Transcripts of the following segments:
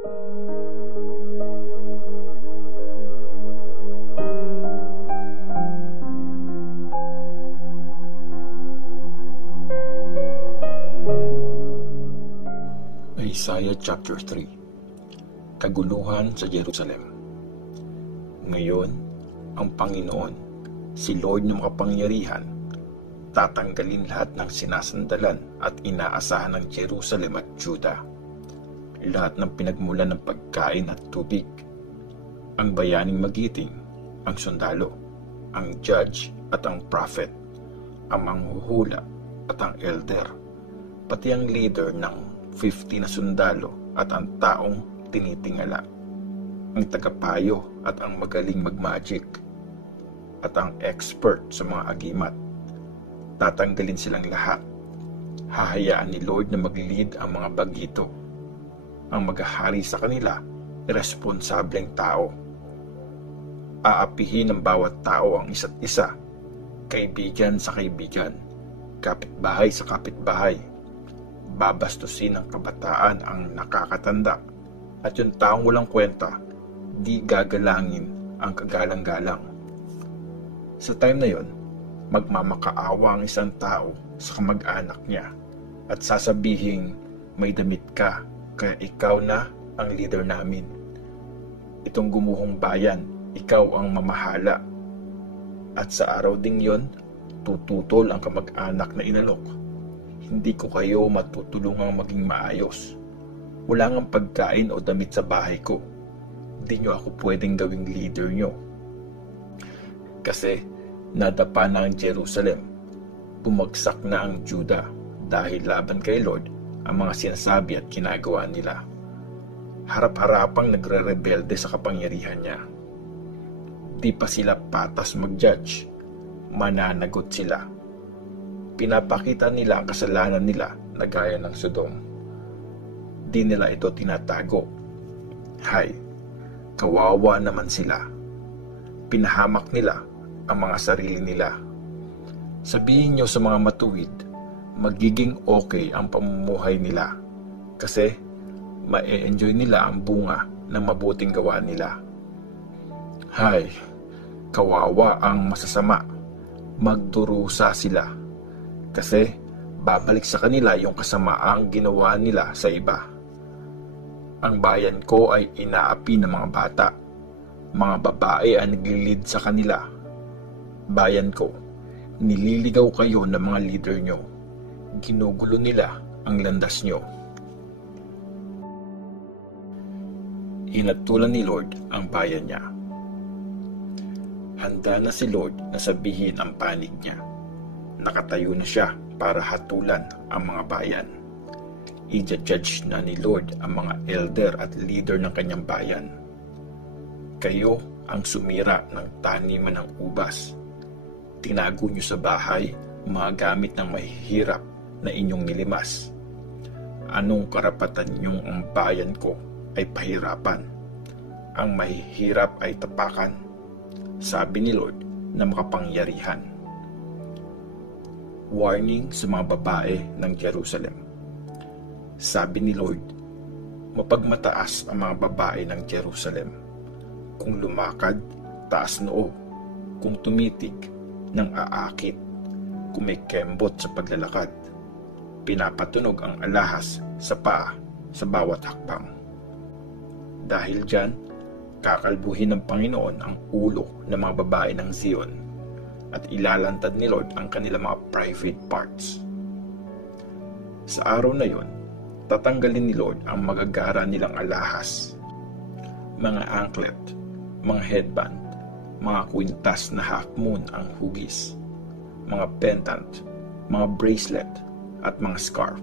Isaiah chapter 3. Kaguluhan sa Jerusalem. Ngayon, ang Panginoon, si Lord na makapangyarihan, tatanggalin lahat ng sinasandalan at inaasahan ng Jerusalem at Judah. Lahat ng pinagmulan ng pagkain at tubig. Ang bayaning magiting, ang sundalo, ang judge at ang prophet, ang manghuhula at ang elder, pati ang leader ng 50 na sundalo at ang taong tinitingala, ang tagapayo at ang magaling magmagic, at ang expert sa mga agimat. Tatanggalin silang lahat. Hahayaan ni Lord na mag-lead ang mga bagito. Ang maghahari sa kanila, responsableng tao. Aapihin ng bawat tao ang isa't isa, kaibigan sa kaibigan, kapitbahay sa kapitbahay. Babastusin ng kabataan ang nakakatanda, at yung taong walang kwenta, di gagalangin ang kagalang-galang. Sa time na yon, magmamakaawa ang isang tao sa kamag-anak niya at sasabihin, may damit ka, kaya ikaw na ang leader namin. Itong gumuhong bayan, ikaw ang mamahala. At sa araw ding yon, tututol ang kamag-anak na inalok. Hindi ko kayo matutulungang maging maayos. Wala ngang pagkain o damit sa bahay ko. Hindi nyo ako pwedeng gawing leader nyo. Kasi nadapa na ang Jerusalem. Bumagsak na ang Judah dahil laban kay Lord ang mga sinasabi at ginagawa nila. Harap-harapang nagre-rebelde sa kapangyarihan niya. Di pa sila patas mag-judge. Mananagot sila. Pinapakita nila ang kasalanan nila na gaya ng Sodom. Di nila ito tinatago. Hay, kawawa naman sila. Pinahamak nila ang mga sarili nila. Sabihin nyo sa mga matuwid, magiging okay ang pamumuhay nila kasi ma-enjoy nila ang bunga ng mabuting gawa nila. Hay, kawawa ang masasama. Magdurusa sila. Kasi babalik sa kanila yung kasamaang ginawa nila sa iba. Ang bayan ko ay inaapi ng mga bata. Mga babae ang naglilid sa kanila. Bayan ko, nililigaw kayo ng mga leader nyo. Ginugulo nila ang landas nyo. Inatulan ni Lord ang bayan niya. Handa na si Lord na sabihin ang panig niya. Nakatayo na siya para hatulan ang mga bayan. I-judge na ni Lord ang mga elder at leader ng kanyang bayan. Kayo ang sumira ng taniman ng ubas. Tinago niyo sa bahay mga gamit ng mahihirap na inyong nilimas. Anong karapatan niyong ang bayan ko ay pahirapan? Ang mahihirap ay tapakan, sabi ni Lord na makapangyarihan. Warning sa mga babae ng Jerusalem. Sabi ni Lord, mapagmataas ang mga babae ng Jerusalem. Kung lumakad, taas noo. Kung tumitig, nang aakit. Kung may kembot sa paglalakad. Pinapatunog ang alahas sa paa sa bawat hakbang. Dahil dyan, kakalbuhin ng Panginoon ang ulo ng mga babae ng Zion at ilalantad ni Lord ang kanilang mga private parts. Sa araw na yon, tatanggalin ni Lord ang magagara nilang alahas, mga anklet, mga headband, mga kwintas na half moon ang hugis, mga pendant, mga bracelet, at mga scarf.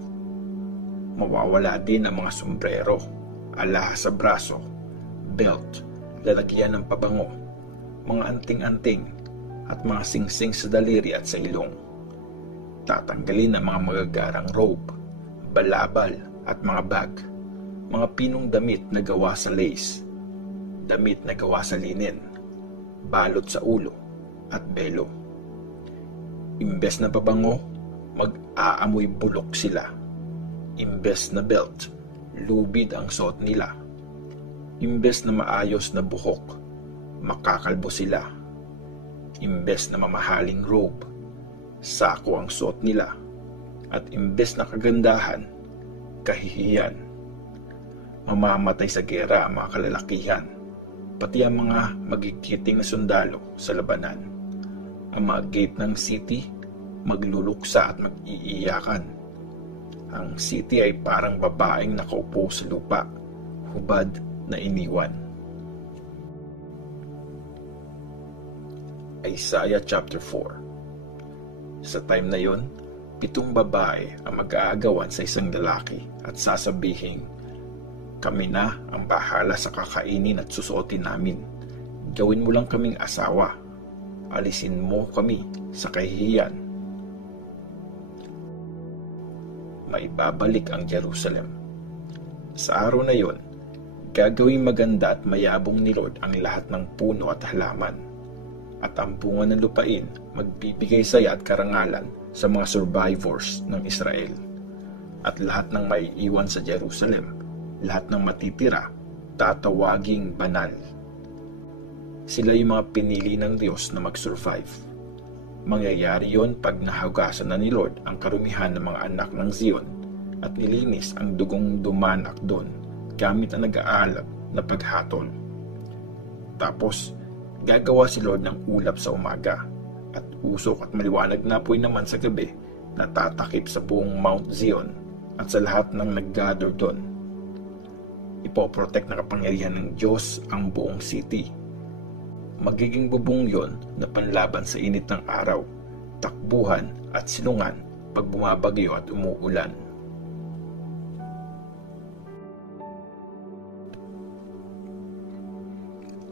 Mawawala din ang mga sombrero, alahas sa braso, belt, lalagyan ng pabango, mga anting-anting, at mga singsing sa daliri at sa ilong. Tatanggalin ang mga magagarang robe, balabal at mga bag, mga pinong damit na gawa sa lace, damit na gawa sa linen, balot sa ulo at belo. Imbes na pabango, mag-aamoy bulok sila. Imbes na belt, lubid ang suot nila. Imbes na maayos na buhok, makakalbo sila. Imbes na mamahaling robe, sako ang suot nila. At imbes na kagandahan, kahihiyan. Mamamatay sa gera ang mga kalalakihan, pati ang mga magigiting na sundalo sa labanan. Ang mga gate ng city, magluluksa at mag-iiyakan. Ang city ay parang babaeng nakaupo sa lupa, hubad na iniwan. Isaiah chapter 4. Sa time na yon, 7 babae ang mag-aagawan sa isang lalaki at sasabihin, "Kami na ang bahala sa kakainin at susuotin namin. Gawin mo lang kaming asawa. Alisin mo kami sa kahihiyan." Maibabalik ang Jerusalem. Sa araw na yon, gagawing maganda at mayabong ni Lord ang lahat ng puno at halaman, at ang bunga ng lupain magbibigay saya at karangalan sa mga survivors ng Israel. At lahat ng maiiwan sa Jerusalem, lahat ng matitira, tatawaging banal. Sila yung mga pinili ng Diyos na mag-survive. Mangyayari yon pag nahugasan na ni Lord ang karumihan ng mga anak ng Zion at nilinis ang dugong dumanak doon gamit ang nag-aalab na paghatol. Tapos, gagawa si Lord ng ulap sa umaga at usok at maliwanag na apoy naman sa gabi na tatakip sa buong Mount Zion at sa lahat ng nag-gather doon. Ipoprotect na kapangyarihan ng Diyos ang buong city. Magiging bubong yon na panlaban sa init ng araw, takbuhan at silungan pag bumabagyo at umuulan.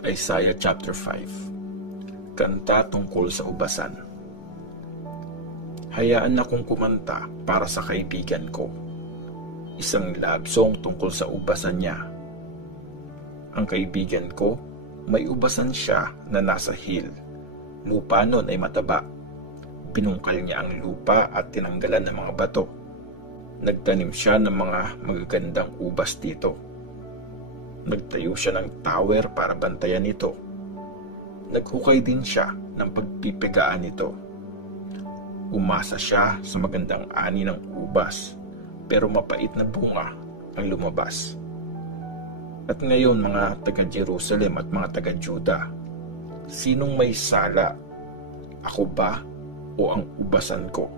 Isaiah chapter 5. Kanta tungkol sa ubasan. Hayaan akong kumanta para sa kaibigan ko. Isang love song tungkol sa ubasan niya. Ang kaibigan ko, may ubasan siya na nasa hill. Lupa nun ay mataba. Binungkal niya ang lupa at tinanggalan ng mga bato. Nagtanim siya ng mga magagandang ubas dito. Nagtayo siya ng tower para bantayan ito. Naghukay din siya ng pagpipigaan nito. Umasa siya sa magandang ani ng ubas, pero mapait na bunga ang lumabas. At ngayon mga taga-Jerusalem at mga taga-Juda, sinong may sala? Ako ba o ang ubasan ko?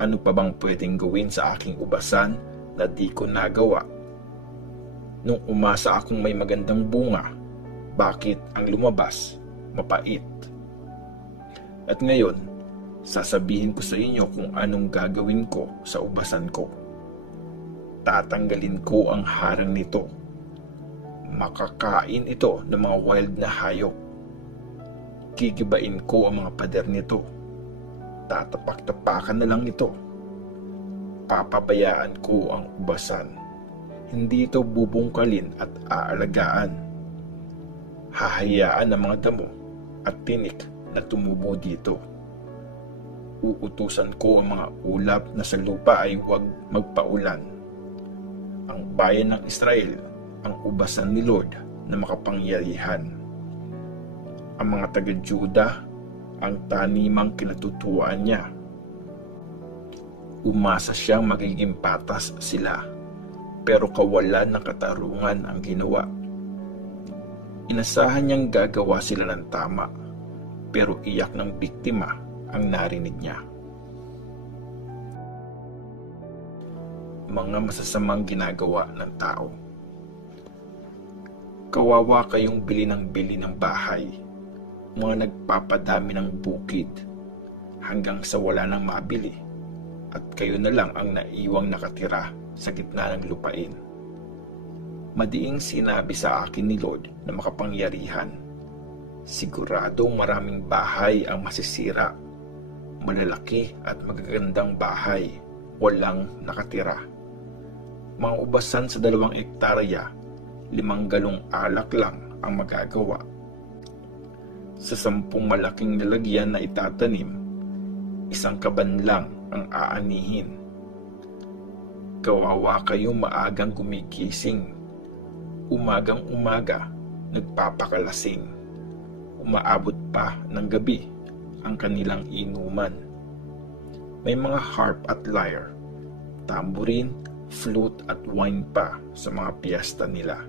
Ano pa bang pwedeng gawin sa aking ubasan na di ko nagawa? Nung umasa akong may magandang bunga, bakit ang lumabas mapait? At ngayon, sasabihin ko sa inyo kung anong gagawin ko sa ubasan ko. Tatanggalin ko ang harang nito. Makakain ito ng mga wild na hayop. Gigibain ko ang mga pader nito. Tatapak-tapakan na lang ito. Papabayaan ko ang ubasan. Hindi ito bubungkalin at aalagaan. Hahayaan ang mga damo at tinik na tumubo dito. Uutusan ko ang mga ulap na sa lupa ay huwag magpaulan. Ang bayan ng Israel, ang ubasan ni Lord na makapangyarihan. Ang mga taga-Juda, ang tanimang kinatutuwaan niya. Umasa siyang magiging patas sila, pero kawalan ng katarungan ang ginawa. Inasahan niyang gagawa sila ng tama, pero iyak ng biktima ang narinig niya. Mga masasamang ginagawa ng tao. Kawawa kayong bili ng bahay, mga nagpapadami ng bukid, hanggang sa wala nang mabili, at kayo na lang ang naiwang nakatira sa gitna ng lupain. Madiing sinabi sa akin ni Lord na makapangyarihan, siguradong maraming bahay ang masisira, malalaki at magagandang bahay, walang nakatira. Mga ubasan sa 2 ektarya, 5 galong alak lang ang magagawa. Sa 10 malaking lalagyan na itatanim, 1 kaban lang ang aanihin. Kawawa kayong maagang gumigising, Umagang-umaga, nagpapakalasing. Umaabot pa ng gabi ang kanilang inuman. May mga harp at lyre, tambourine, flute at wine pa sa mga piyesta nila.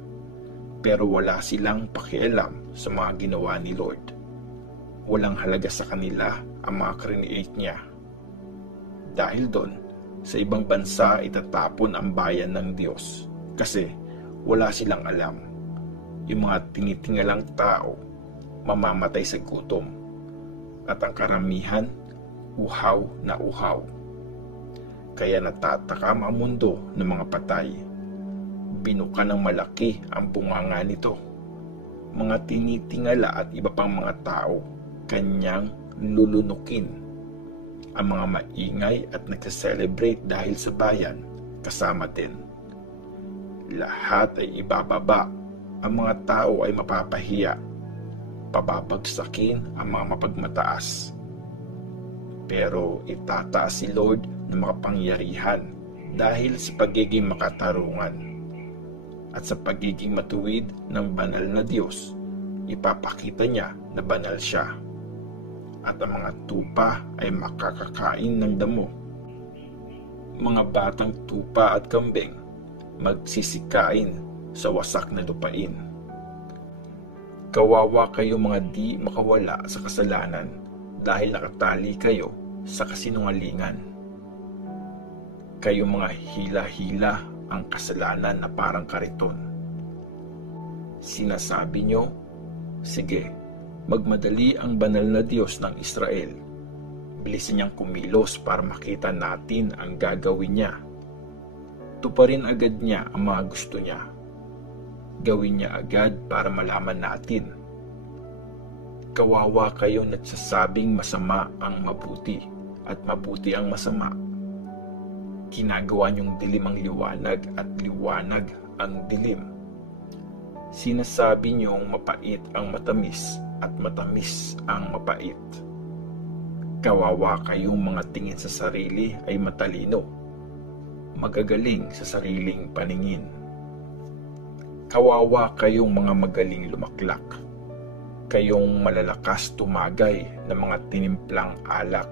Pero wala silang pakialam sa mga ginawa ni Lord. Walang halaga sa kanila ang mga create niya. Dahil doon, sa ibang bansa itatapon ang bayan ng Diyos kasi wala silang alam. Yung mga tinitingalang tao mamamatay sa gutom at ang karamihan uhaw na uhaw. Kaya natatakam ang mundo ng mga patay. Binuka ng malaki ang bunganga nito. Mga tinitingala at iba pang mga tao kanyang lulunukin. Ang mga maingay at nagsa-celebrate dahil sa bayan kasama din. Lahat ay ibababa. Ang mga tao ay mapapahiya. Pababagsakin ang mga mapagmataas. Pero itataas si Lord ng makapangyarihan dahil sa pagiging makatarungan. At sa pagiging matuwid ng banal na Diyos, ipapakita niya na banal siya. At ang mga tupa ay makakakain ng damo. Mga batang tupa at kambing magsisikain sa wasak na lupain. Kawawa kayo mga di makawala sa kasalanan dahil nakatali kayo sa kasinungalingan. Kayo mga hila-hila ang kasalanan na parang kariton. Sinasabi nyo, sige, magmadali ang banal na Diyos ng Israel. Bilisan niyang kumilos para makita natin ang gagawin niya. Tuparin agad niya ang mga gusto niya. Gawin niya agad para malaman natin. Kawawa kayo nagsasabing masama ang mabuti at mabuti ang masama. Ginagawa niyong dilim ang liwanag at liwanag ang dilim. Sinasabi niyong mapait ang matamis at matamis ang mapait. Kawawa kayong mga tingin sa sarili ay matalino, magagaling sa sariling paningin. Kawawa kayong mga magaling lumaklak, kayong malalakas tumagay ng mga tinimplang alak,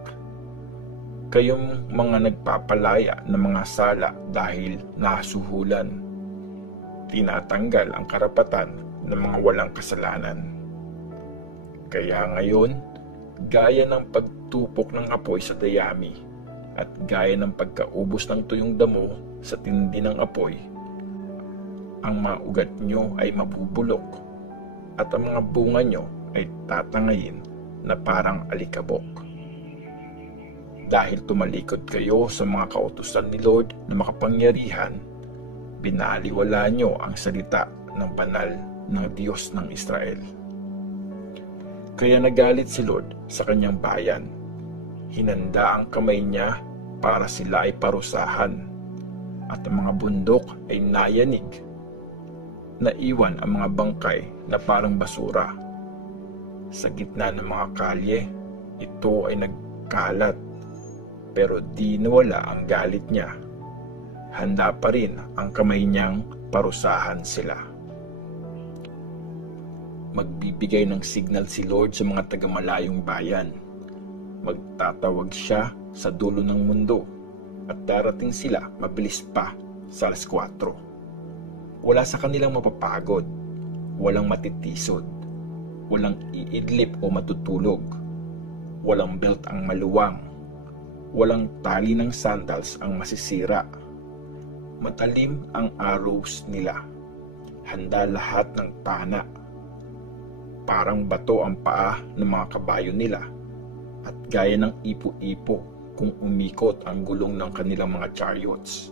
kayong mga nagpapalaya ng mga sala dahil nasuhulan, tinatanggal ang karapatan ng mga walang kasalanan. Kaya ngayon, gaya ng pagtupok ng apoy sa dayami at gaya ng pagkaubos ng tuyong damo sa tindi ng apoy, ang mga ugat nyo ay mabubulok at ang mga bunga nyo ay tatangayin na parang alikabok. Dahil tumalikod kayo sa mga kautusan ni Lord na makapangyarihan, binaliwala nyo ang salita ng banal ng Diyos ng Israel. Kaya nagalit si Lord sa kanyang bayan. Hinanda ang kamay niya para sila ay parusahan, at ang mga bundok ay nayanig. Naiwan ang mga bangkay na parang basura. Sa gitna ng mga kalye, ito ay nagkalat, pero di nawala ang galit niya. Handa pa rin ang kamay niyang parusahan sila. Magbibigay ng signal si Lord sa mga tagamalayong bayan. Magtatawag siya sa dulo ng mundo at darating sila mabilis pa sa 4:00. Wala sa kanilang mapapagod, walang matitisod, walang iidlip o matutulog, walang belt ang maluwang, walang tali ng sandals ang masisira. Matalim ang arrows nila, handa lahat ng pana. Parang bato ang paa ng mga kabayo nila at gaya ng ipo-ipo kung umikot ang gulong ng kanilang mga chariots.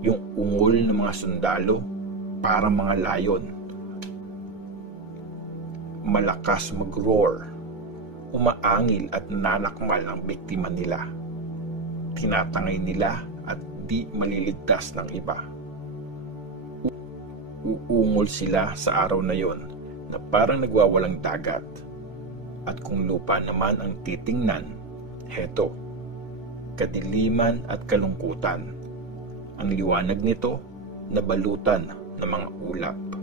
Yung ungol ng mga sundalo parang mga layon. Malakas mag-roar, umaangil at nanakmal ang biktima nila. Tinatangay nila at di maliligtas ng iba. Uungol sila sa araw na yon na parang nagwawalang dagat. At kung lupa naman ang titingnan, heto, kadiliman at kalungkutan. Ang liwanag nito nabalutan ng mga ulap